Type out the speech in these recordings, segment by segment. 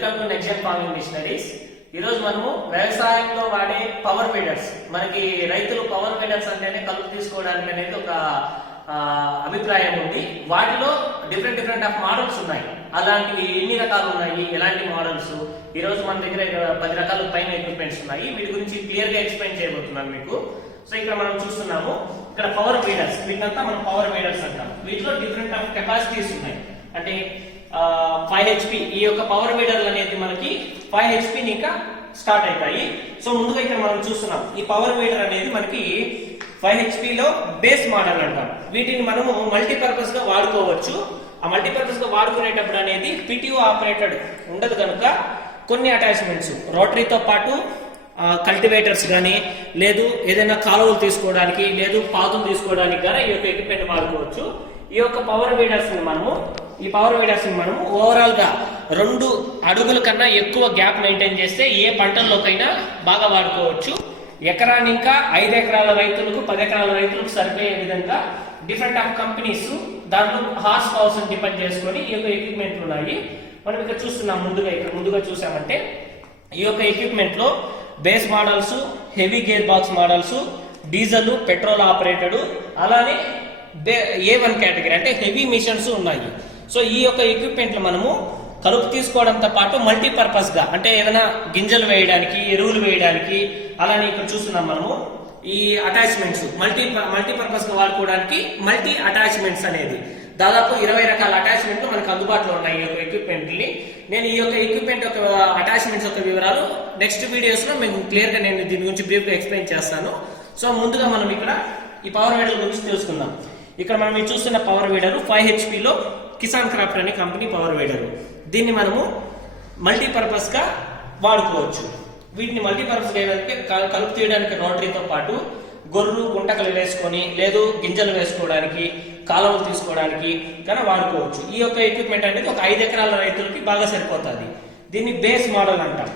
Welcome to next farming machineries. ఈ రోజు మనము వ్యవసాయంలో వాడే పవర్ వీడర్స్, మనకి రైతులు పవర్ వీడర్స్ అంటేనే కలుపు తీసుకోవడానికి అనేది ఒక అభిప్రాయం ఉంది. వాటిలో డిఫరెంట్ ఆఫ్ మోడల్స్ ఉన్నాయి. అలాంటివి ఎన్ని రకాలు ఉన్నాయి, ఎలాంటి మోడల్స్, ఈ రోజు మన దగ్గర 10 రకాల పైన ఎక్విప్మెంట్స్ ఉన్నాయి. వీటి గురించి క్లియర్ గా ఎక్స్ప్లెయిన్ చేయబోతున్నాను మీకు. సో ఇక్కడ మనం చూస్తున్నాము, ఇక్కడ పవర్ వీడర్స్, వీటినంతా మనం పవర్ వీడర్స్ అంటాం. వీటిలో డిఫరెంట్ ఆఫ్ కెపాసిటీస్ ఉన్నాయి. అంటే 5 HP ఈ యొక్క పవర్ వీడర్లు అనేది మనకి 5 HP ఇంకా స్టార్ట్ అవుతాయి. సో ముందుగా ఇక్కడ మనం చూస్తున్నాం, ఈ పవర్ వీడర్ అనేది మనకి 5 HP లో బేస్ మోడల్ అంటాం. వీటిని మనము మల్టీపర్పస్ గా వాడుకోవచ్చు. ఆ మల్టీపర్పస్ గా వాడుకునేటప్పుడు అనేది PTO ఆపరేటెడ్ ఉండదు కనుక కొన్ని అటాచ్మెంట్స్ రోటరీతో పాటు కల్టివేటర్స్ కానీ, లేదు ఏదైనా కాలువలు తీసుకోవడానికి, లేదు పాదులు తీసుకోవడానికి కానీ ఈ యొక్క ఎక్విప్మెంట్ వాడుకోవచ్చు. ఈ యొక్క పవర్ వీడర్స్ ని మనము ఓవరాల్ గా 2 అడుగుల కన్నా ఎక్కువ గ్యాప్ మెయింటైన్ చేస్తే ఏ పంటల్లోకైనా బాగా వాడుకోవచ్చు. ఎకరానికి ఇంకా 5 ఎకరాల రైతులకు, 10 ఎకరాల రైతులకు సరిపోయే విధంగా డిఫరెంట్ ఆఫ్ కంపెనీస్ దాంట్లో హార్స్ పవర్స్ డిపెండ్ చేసుకొని ఈ యొక్క ఎక్విప్మెంట్లు ఉన్నాయి. మనం ఇక్కడ చూస్తున్నాం, ముందుగా చూసామంటే ఈ యొక్క ఎక్విప్మెంట్ లో base models, heavy gear box models, diesel, petrol operated, అలానే A1 కేటగిరీ అంటే హెవీ మిషన్స్ ఉన్నాయి. సో ఈ యొక్క ఎక్విప్మెంట్లు మనము కలుపు తీసుకోవడంతో పాటు మల్టీపర్పస్ గా, అంటే ఏదైనా గింజలు వేయడానికి, ఎరువులు వేయడానికి, అలానే ఇక్కడ చూస్తున్నాం మనము ఈ అటాచ్మెంట్స్ మల్టీపర్పస్ గా వాడుకోవడానికి మల్టీ అటాచ్మెంట్స్ అనేది దాదాపు 20 రకాల అటాచ్మెంట్లు మనకు అందుబాటులో ఉన్నాయి ఈ యొక్క ఎక్విప్మెంట్ ని. నేను ఈ యొక్క ఎక్విప్మెంట్ యొక్క అటాచ్మెంట్స్ యొక్క వివరాలు నెక్స్ట్ వీడియోస్ లో మీకు క్లియర్ గా నేను దీని గురించి బ్రీఫ్ గా ఎక్స్ప్లెయిన్ చేస్తాను. సో ముందుగా మనం ఇక్కడ ఈ పవర్ వీడర్ గురించి తెలుసుకుందాం. ఇక్కడ మనం చూస్తున్న పవర్ వీడర్ 5 HP లో కిసాన్ క్రాఫ్ట్ అనే కంపెనీ పవర్ వీడర్. దీన్ని మనము మల్టీపర్పస్ గా వాడుకోవచ్చు. వీటిని మల్టీపర్పస్ చేయడానికి కలుపు తీయడానికి రోటరీతో పాటు గొర్రు గుంటకలు వేసుకొని, లేదు గింజలు వేసుకోవడానికి, కాలువలు తీసుకోవడానికి కానీ వాడుకోవచ్చు. ఈ యొక్క ఎక్విప్మెంట్ అనేది ఒక 5 ఎకరాల రైతులకి బాగా సరిపోతుంది. దీన్ని బేస్ మోడల్ అంటాం.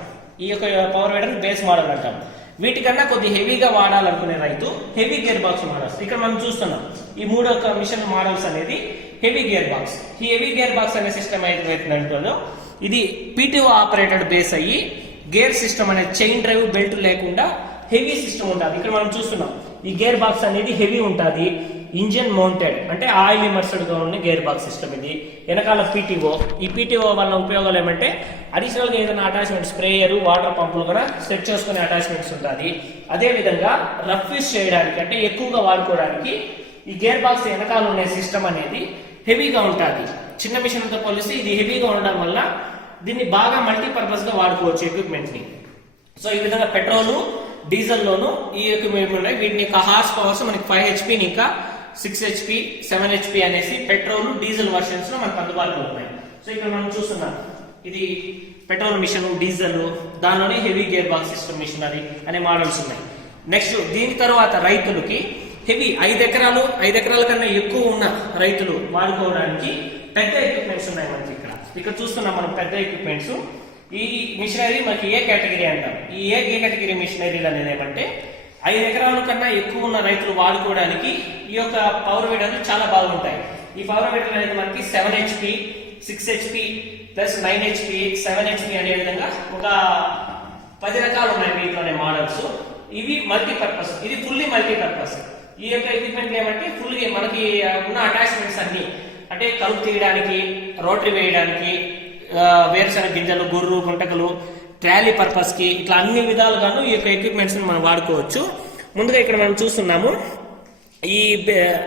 ఈ యొక్క పవర్ వీడర్ బేస్ మోడల్ అంటాం. వీటికన్నా కొద్ది హెవీగా వాడాలనుకునే రైతు హెవీ గేర్ బాక్స్ మోడల్స్. ఇక్కడ మనం చూస్తున్నాం ఈ 3 మిషన్ మోడల్స్ అనేది హెవీ గేర్ బాక్స్. ఈ హెవీ గేర్ బాక్స్ అనే సిస్టమ్ అయితే ఇది PTO ఆపరేటెడ్ బేస్ అయ్యి గేర్ సిస్టమ్ అనేది చైన్ డ్రైవ్, బెల్ట్ లేకుండా హెవీ సిస్టమ్ ఉంటుంది. ఇక్కడ మనం చూస్తున్నాం ఈ గేర్ బాక్స్ అనేది హెవీ ఉంటుంది. ఇంజిన్ మౌంటెడ్ అంటే ఆయిల్ ఇమర్స్డ్ గా ఉన్న గేర్ బాక్స్ సిస్టమ్ ఇది. వెనకాల PTO. ఈ PTO వల్ల ఉపయోగాలు ఏమంటే అడిషనల్ గా ఏదైనా అటాచ్మెంట్, స్ప్రేయర్, వాటర్ పంపులు కూడా సెట్ చేసుకునే అటాచ్మెంట్స్ ఉంటుంది. అదే విధంగా రఫ్ యూస్ చేయడానికి, అంటే ఎక్కువగా వాడుకోవడానికి ఈ గేర్ బాక్స్ వెనకాల ఉండే సిస్టమ్ అనేది హెవీగా ఉంటుంది. చిన్న మిషన్తో పోలిస్తే ఇది హెవీగా ఉండడం వల్ల దీన్ని బాగా మల్టీపర్పస్ గా వాడుకోవచ్చు ఎక్విప్మెంట్ ని. సో ఈ విధంగా పెట్రోల్, డీజిల్ లోను ఈ ఎక్విప్మెంట్ ఉన్నాయి. వీటిని యొక్క హార్స్ పవర్స్ మనకి 5 HP ఇంకా 6 HP, 7 HP అనేసి పెట్రోల్, డీజిల్ వర్షన్స్ లో మనకు అందుబాటులో ఉన్నాయి. సో ఇక్కడ మనం చూస్తున్నాం ఇది పెట్రోల్ మిషన్, డీజిల్, దానిలోనే heavy gear box system machinery అనే మోడల్స్ ఉన్నాయి. నెక్స్ట్ దీని తర్వాత రైతులకి హెవీ 5 ఎకరాల కన్నా ఎక్కువ ఉన్న రైతులు వాడుకోవడానికి పెద్ద ఎక్విప్మెంట్స్ ఉన్నాయి మనకి. ఇక్కడ చూస్తున్నాం మనం పెద్ద ఎక్విప్మెంట్స్. ఈ మిషనరీ మనకి ఏ కేటగిరీ అంటాం. ఈ ఏ కేటగిరీ మిషనరీలు అనేది ఏమంటే 5 ఎకరాల కన్నా ఎక్కువ ఉన్న రైతులు వాడుకోవడానికి ఈ యొక్క పవర్ వీడర్లు చాలా బాగుంటాయి. ఈ పవర్ వీడర్ అనేది మనకి 7 HP, 6 HP plus 9 HP, 7 HP అనే విధంగా ఒక 10 రకాలు ఉన్నాయి వీటిలోనే మోడల్స్. ఇవి మల్టీపర్పస్, ఇది ఫుల్లీ మల్టీపర్పస్. ఈ యొక్క ఎక్విప్మెంట్ ఏమంటే ఫుల్ మనకి ఉన్న అటాచ్మెంట్స్ అన్ని, అంటే కలుపు తీయడానికి, రోటరీ వేయడానికి, వేరుశనగ గింజలు, గొర్రు గుంటకలు, ట్రాలీ పర్పస్ కి, ఇట్లా అన్ని విధాలుగాను ఈ యొక్క ఎక్విప్మెంట్స్ మనం వాడుకోవచ్చు. ముందుగా ఇక్కడ మనం చూస్తున్నాము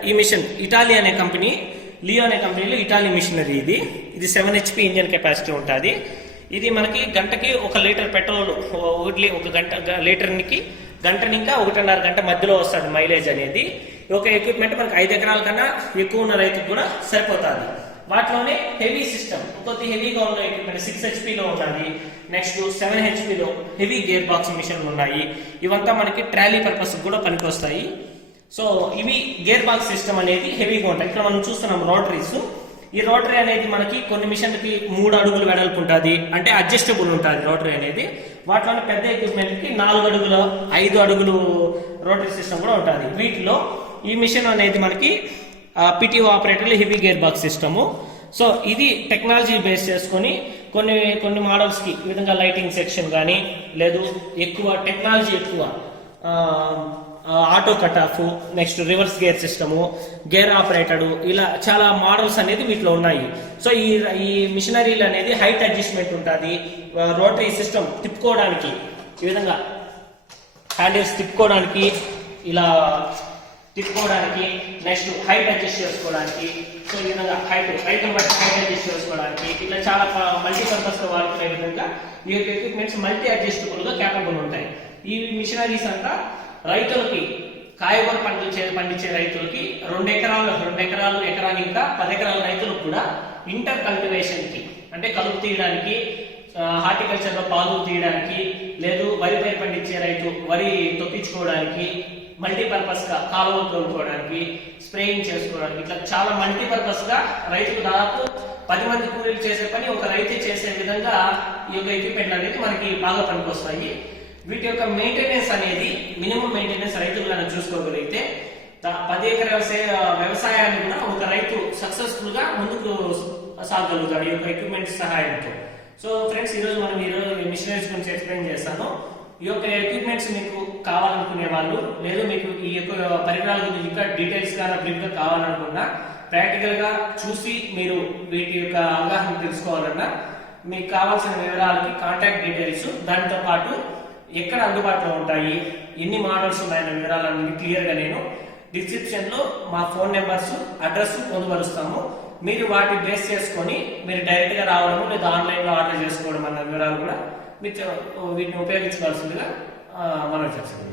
ఈ మిషన్ ఇటాలీ అనే కంపెనీ, లియో అనే కంపెనీలో ఇటాలీ మిషనరీ. ఇది 7 HP ఇంజన్ కెపాసిటీ ఉంటుంది. ఇది మనకి గంటకి 1 లీటర్ పెట్రోల్, ఒక లీటర్కి గంటని ఇంకా 1.5 గంట మధ్యలో వస్తుంది మైలేజ్ అనేది. ఒక ఎక్విప్మెంట్ మనకి 5 ఎకరాల కన్నా ఎక్కువ ఉన్న రైతుకు కూడా సరిపోతుంది. వాటిలోనే హెవీ సిస్టమ్, కొద్ది హెవీగా ఉన్న ఎక్విప్మెంట్ 6 HP లో ఉన్నది. నెక్స్ట్ 7 HP లో హెవీ గేర్ బాక్స్ మిషన్లు ఉన్నాయి. ఇవంతా మనకి ట్రాలీ పర్పస్ కూడా పనికొస్తాయి. సో ఇవి గేర్ బాక్స్ సిస్టమ్ అనేది హెవీగా ఉంటాయి. ఇక్కడ మనం చూస్తున్నాం రోటరీస్. ఈ రోటరీ అనేది మనకి కొన్ని మిషన్లకి 3 అడుగులు వెడల్పు ఉంటుంది, అంటే అడ్జస్టబుల్ ఉంటుంది రోటరీ అనేది. వాటిలోని పెద్ద ఎక్విప్మెంట్ కి 4 అడుగులు, 5 అడుగులు రోటరీ సిస్టమ్ కూడా ఉంటుంది. వీటిలో ఈ మిషన్ అనేది మనకి PTO ఆపరేటర్లు heavy gear box system. So ఇది టెక్నాలజీ బేస్ చేసుకొని కొన్ని కొన్ని మోడల్స్ కి ఈ విధంగా లైటింగ్ సెక్షన్ కానీ లేదు ఎక్కువ టెక్నాలజీ ఎక్కువ auto cut off, next reverse gear system, gear operated, ఇలా చాలా మోడల్స్ అనేది వీటిలో ఉన్నాయి. సో ఈ మిషనరీలు అనేది హైట్ అడ్జస్ట్మెంట్ ఉంటుంది. రోటరీ సిస్టమ్ తిప్పుకోవడానికి ఈ విధంగా హ్యాండిల్స్ తిప్పుకోవడానికి, ఇలా తిప్పుకోవడానికి, నెక్స్ట్ హైట్ అడ్జస్ట్ చేసుకోవడానికి, సో ఈ విధంగా హైట్ బట్టి హైట్ అడ్జస్ట్ చేసుకోవడానికి, ఇట్లా చాలా మల్టీపర్పస్ గా వాడుకునే విధంగా ఈ యొక్క ఎక్విప్మెంట్స్ మల్టీ అడ్జస్టబుల్ గా క్యాపబుల్ ఉంటాయి. ఈ మిషనరీస్ అంతా రైతులకి, కాయగూర పండించే రైతులకి 2 ఎకరాలు ఎకరానికి ఇంకా 10 ఎకరాల రైతులకు కూడా ఇంటర్ కల్టివేషన్ కి, అంటే కలుపు తీయడానికి, హార్టికల్చర్ లో పాలు తీయడానికి, లేదు వరి పైరు పండించే రైతు వరి తొక్కించుకోవడానికి, మల్టీపర్పస్ గా కాలువలు తోలుకోవడానికి, స్ప్రేయింగ్ చేసుకోవడానికి, ఇట్లా చాలా మల్టీపర్పస్ గా రైతుకు దాదాపు 10 మంది కూలీలు చేసే పని ఒక రైతు చేసే విధంగా ఈ యొక్క ఎక్విప్మెంట్ అనేది మనకి బాగా పనికొస్తాయి. వీటి యొక్క మెయింటెనెన్స్ అనేది మినిమం మెయింటెనెన్స్ రైతులు కనుక చూసుకోగలిగితే 10 ఎకరాల వ్యవసాయాన్ని కూడా ఒక రైతు సక్సెస్ఫుల్ గా ముందుకు సాగలుగుతాడు ఈ యొక్క ఎక్విప్మెంట్ సహాయంతో. సో ఫ్రెండ్స్, ఈరోజు మనం మిషనరీస్ గురించి ఎక్స్ప్లెయిన్ చేస్తాను. ఈ యొక్క ఎక్విప్మెంట్స్ మీకు కావాలనుకునే వాళ్ళు, లేదు మీకు ఈ యొక్క పరికరాల గురించి ఇంకా డీటెయిల్స్ గా బ్రీఫ్ గా కావాలనుకున్నా, ప్రాక్టికల్ గా చూసి మీరు వీటి యొక్క అవగాహన తెలుసుకోవాలన్నా, మీకు కావాల్సిన వివరాలకి కాంటాక్ట్ డీటెయిల్స్, దాంతో పాటు ఎక్కడ అందుబాటులో ఉంటాయి, ఎన్ని మోడల్స్ ఉన్నాయన్న వివరాలన్నీ క్లియర్ గా నేను డిస్క్రిప్షన్ లో మా ఫోన్ నెంబర్స్, అడ్రస్ పొందుపరుస్తాము. మీరు వాటి బేస్ చేసుకొని మీరు డైరెక్ట్ గా రావడం లేదా ఆన్లైన్ లో ఆర్డర్ చేసుకోవడం అన్న వివరాలు కూడా మీరు వీటిని ఉపయోగించవలసిందిగా మనం చేస్తాం.